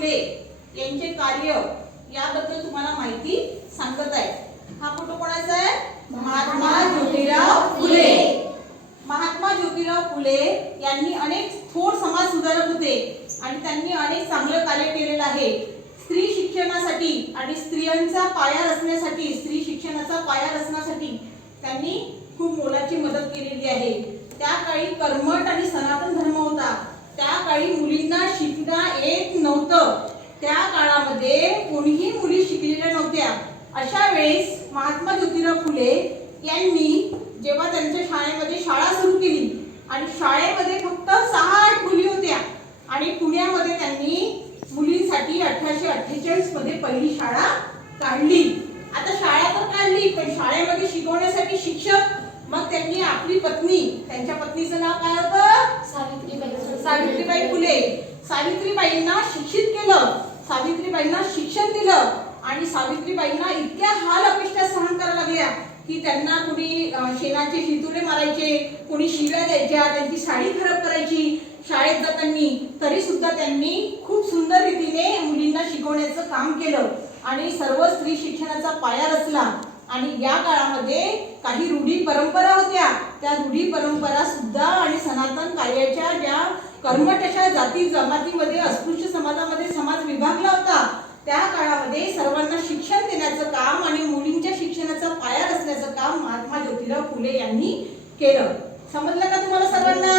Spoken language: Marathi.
फुले यांचे कार्य याबद्दल तुम्हाला माहिती सांगत आहे। हा फोटो कोणाचा आहे? महात्मा ज्योतिराव फुले। महात्मा ज्योतिराव फुले यांनी अनेक थोर समाज सुधारक होते आणि त्यांनी अनेक चांगलं कार्य केलेलं आहे। स्त्री शिक्षणासाठी आणि स्त्रियांचा पाया रचण्यासाठी, स्त्री शिक्षणाचा पाया रचण्यासाठी त्यांनी खूप मोलाची मदत केलेली आहे। त्या काळी कर्मठ आणि सनातन धर्म होता। त्या काळी मुलींना शिकता येत नव्हतं। त्या काळामध्ये कोणीही मुली शिकलेल्या नव्हत्या। अशा वेळेस महात्मा ज्योतिराव फुले यांनी जेव्हा त्यांच्या शाळेमध्ये शाळा सुरू केली आणि शाळेमध्ये फक्त 6-8 मुली होत्या आणि पुण्यामध्ये त्यांनी मुलींसाठी 1848 मध्ये पहिली शाळा काढली। आता शाळा तर काढली, पण शाळेमध्ये शिकवण्यासाठी शिक्षक, मग त्यांनी आपली पत्नी, त्यांच्या पत्नीचं नाव काय होतं? सावित्रीबाई फुले। सावित्रीबाईंना शिक्षित केलं, सावित्रीबाईंना शिक्षण दिलं आणि सावित्रीबाईंना इतक्या हाल अपेष्टा सहन करायला लागल्या की त्यांना कोणी शेणाचे शितुरे मारायचे, कोणी शिव्या द्यायच्या, त्यांची साडी खराब करायची शाळेत जाताना, तरी सुद्धा त्यांनी खूप सुंदर रीतीने मुलींना शिकवण्याचं काम केलं आणि सर्व स्त्री शिक्षणाचा पाया रचला। आणि या काळामध्ये काही रूढी परंपरा होत्या, त्या रूढी परंपरा सुद्धा आणि सनातन कार्याच्या ज्या कर्मठ अशा जाती जमातीमध्ये अस्पृश्य समाजामध्ये समाज विभागला होता, त्या काळामध्ये सर्वांना शिक्षण देण्याचं काम आणि मुलींच्या शिक्षणाचा पाया रचण्याचं काम महात्मा ज्योतिराव फुले यांनी केलं। समजलं का तुम्हाला सर्वांना?